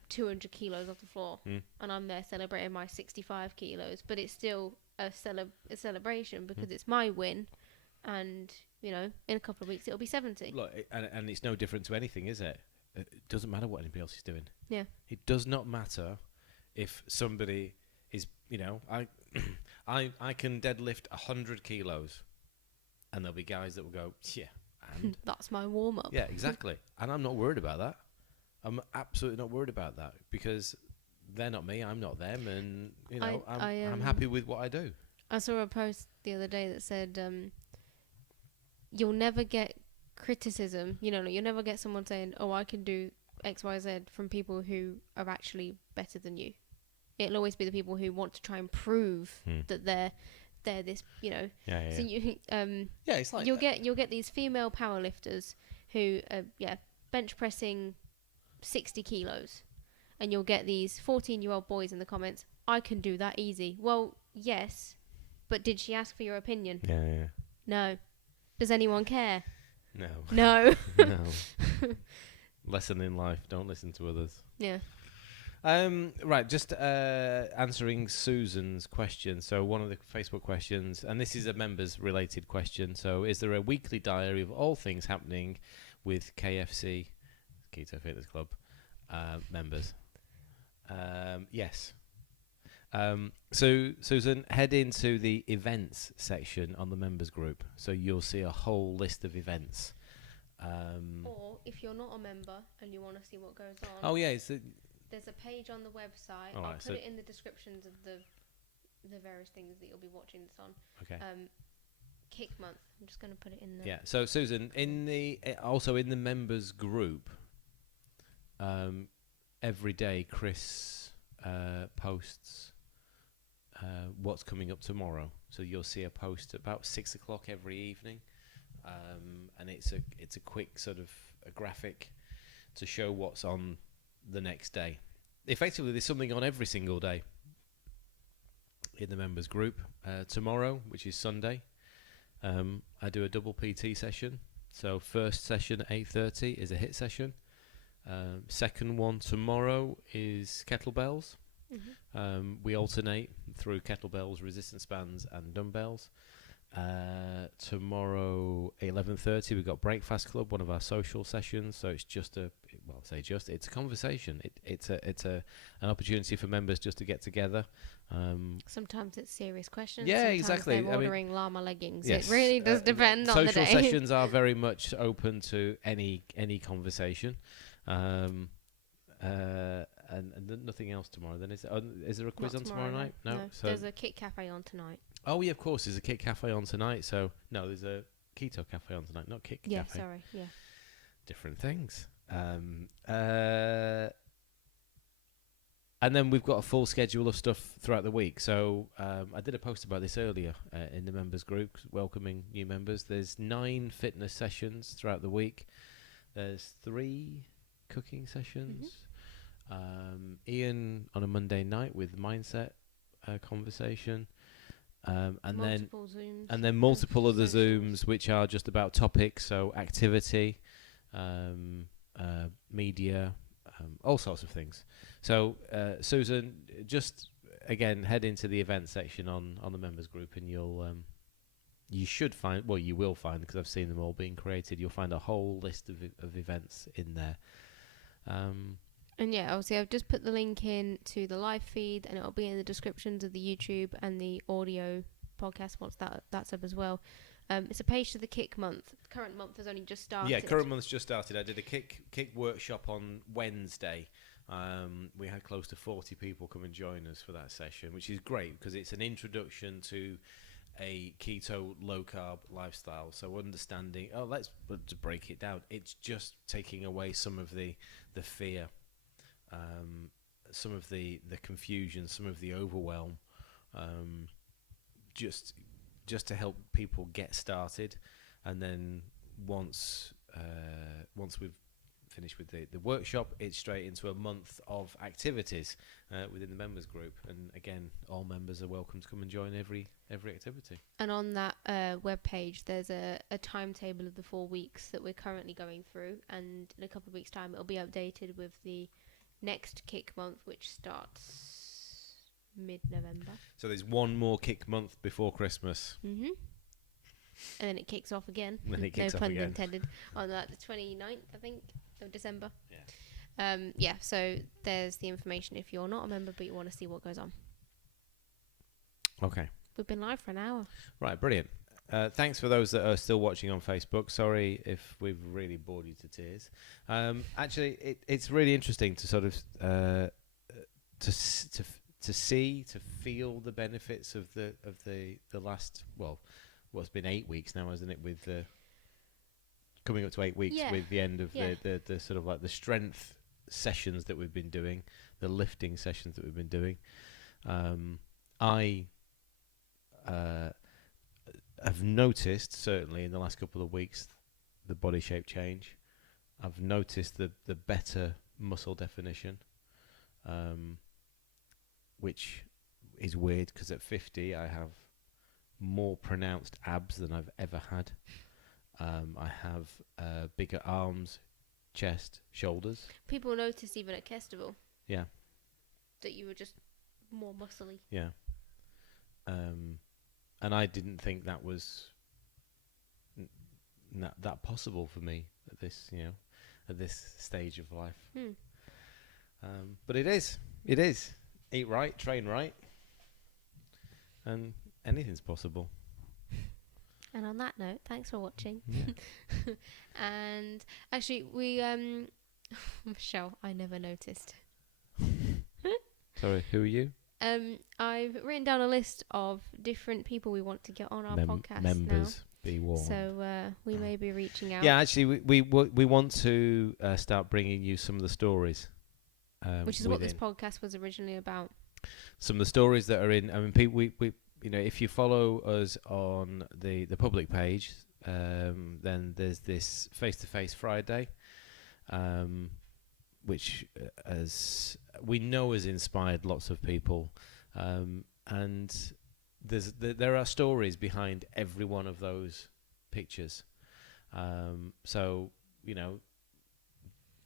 200 kilos off the floor, and I'm there celebrating my 65 kilos, but it's still a celebration because it's my win, and in a couple of weeks it'll be 70. Look, and it's no different to anything, is it? It doesn't matter what anybody else is doing. Yeah. It does not matter if somebody is, I can deadlift 100 kilos, and there'll be guys that will go, yeah, and that's my warm up. Yeah, exactly. And I'm not worried about that. I'm absolutely not worried about that, because they're not me, I'm not them, and I'm happy with what I do. I saw a post the other day that said, you'll never get criticism. You'll never get someone saying, "Oh, I can do X, Y, Z" from people who are actually better than you. It'll always be the people who want to try and prove that they're this. Yeah. So you, it's like you'll get these female powerlifters who bench pressing 60 kilos, and you'll get these 14-year-old boys in the comments, I can do that easy. Well, yes, but did she ask for your opinion? Yeah. No. Does anyone care? No. No. No. Lesson in life: don't listen to others. Yeah. Right, just answering Susan's question. So one of the Facebook questions, and this is a members-related question. So, is there a weekly diary of all things happening with KFC, Keto Fitness Club, members? Yes. So, Susan, head into the events section on the members group. So you'll see a whole list of events. Or if you're not a member and you want to see what goes on. Oh yeah, there's a page on the website. All I'll right, put it in the descriptions of the various things that you'll be watching this on. Okay. Kick month. I'm just going to put it in there. Yeah. So Susan, in the also in the members group, every day Chris posts what's coming up tomorrow. So you'll see a post about 6 o'clock every evening, and it's a quick sort of a graphic to show what's on the next day. Effectively, there's something on every single day in the members group. Tomorrow, which is Sunday, I do a double PT session. So first session at 8:30 is a HIIT session. Second one tomorrow is kettlebells. Mm-hmm. We alternate through kettlebells, resistance bands, and dumbbells. Tomorrow 11:30 we've got Breakfast Club, one of our social sessions. So it's just it's a conversation. It's an opportunity for members just to get together. Sometimes it's serious questions. Yeah, sometimes exactly. They're ordering llama leggings. Yes, It really does depend on the day. Social sessions are very much open to any conversation. And nothing else tomorrow. Then is there a quiz on tomorrow night? No. So there's a Kit Cafe on tonight. Oh yeah, of course. There's a Kit Cafe on tonight. So no, there's a Keto Cafe on tonight, not Kit Cafe. Yeah, sorry. Yeah. Different things. And then we've got a full schedule of stuff throughout the week. So I did a post about this earlier in the members group, welcoming new members. There's 9 fitness sessions throughout the week. There's 3 cooking sessions. Mm-hmm. Ian on a Monday night with mindset conversation. And then multiple other Zooms, which are just about topics. So activity, media, all sorts of things. So Susan, just again head into the event section on the members group, and you should find, well, you will find, because I've seen them all being created. You'll find a whole list of events in there. And yeah, obviously I've just put the link in to the live feed, and it'll be in the descriptions of the YouTube and the audio podcast once that's up as well. It's a page to the Kick month. The current month has only just started. Yeah, current month's just started. I did a kick workshop on Wednesday. We had close to 40 people come and join us for that session, which is great because it's an introduction to a keto low-carb lifestyle. So understanding, to break it down, it's just taking away some of the fear, some of the confusion, some of the overwhelm, just to help people get started. And then once we've finished with the workshop, it's straight into a month of activities within the members group. And again, all members are welcome to come and join every activity. And on that web page, there's a timetable of the 4 weeks that we're currently going through, and in a couple of weeks' time, it'll be updated with the next Kick month, which starts mid-November. So there's one more Kick month before Christmas. Mm-hmm. And then it kicks off again. Then it kicks no off pun again. intended. On the 29th, I think, of December. Yeah. So there's the information if you're not a member but you want to see what goes on. Okay. We've been live for an hour. Right, brilliant. Thanks for those that are still watching on Facebook. Sorry if we've really bored you to tears. Actually, it's really interesting to sort of to feel the benefits of the last, well, it's been 8 weeks now, hasn't it? With coming up to 8 weeks with the end of the sort of like the strength sessions that we've been doing, the lifting sessions that we've been doing. I have noticed, certainly in the last couple of weeks, the body shape change. I've noticed the better muscle definition. which is weird because at 50 I have more pronounced abs than I've ever had. I have bigger arms, chest, shoulders. People noticed even at Kestival. Yeah. That you were just more muscly. Yeah. And I didn't think that was that possible for me at this, at this stage of life. But it is. It is. Eat right, train right, and anything's possible. And on that note, thanks for watching. Yeah. And actually, we Michelle, I never noticed. Sorry, who are you? I've written down a list of different people we want to get on our podcast members. now. Be warned. So we may be reaching out. Yeah, actually, we want to start bringing you some of the stories, which is what this podcast was originally about. Some of the stories that are in. I mean, people, we if you follow us on the public page, then there's this Face-to-Face Friday, which as we know has inspired lots of people, and there are stories behind every one of those pictures. So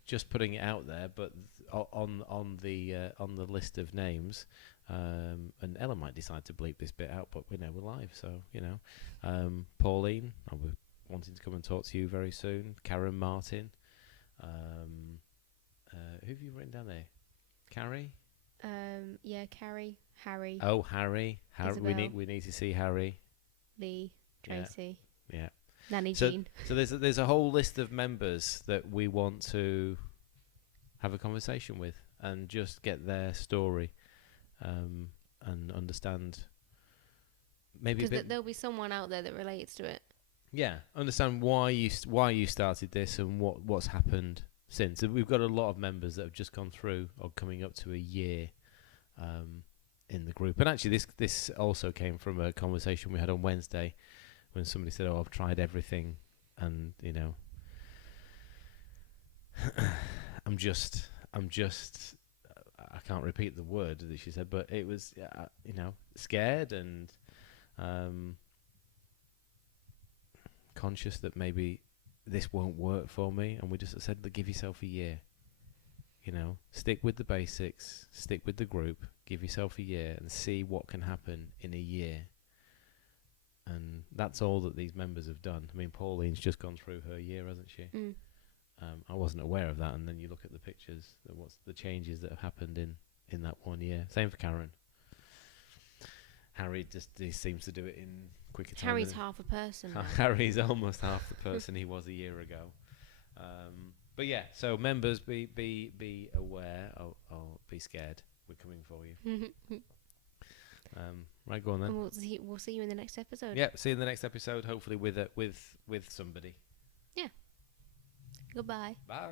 just putting it out there, but on the list of names, and Ella might decide to bleep this bit out, but we're live, so Pauline, I'll be wanting to come and talk to you very soon. Karen Martin, who have you written down there? Carrie. Yeah, Carrie, Harry. Oh, Harry. We Isabel. need to see Harry. Lee, Tracy. Yeah. Nanny Jean. So there's a whole list of members that we want to have a conversation with and just get their story, and understand. Maybe because there'll be someone out there that relates to it. Yeah, understand why you started this and what's happened since. We've got a lot of members that have just gone through or coming up to a year in the group. And actually this also came from a conversation we had on Wednesday when somebody said, "Oh, I've tried everything and I'm just I can't repeat the word that she said, but it was scared and conscious that maybe this won't work for me." And we just said, give yourself a year. Stick with the basics, stick with the group, give yourself a year and see what can happen in a year. And that's all that these members have done. I mean, Pauline's just gone through her year, hasn't she? I wasn't aware of that, and then you look at the pictures, what's the changes that have happened in that 1 year. Same for Karen. Harry he seems to do it in quicker time. Harry's half a person. Harry's almost half the person he was a year ago. But yeah, so members, be aware or be scared. We're coming for you. Right, go on then. And we'll see you in the next episode. Yeah, see you in the next episode. Hopefully with somebody. Yeah. Goodbye. Bye.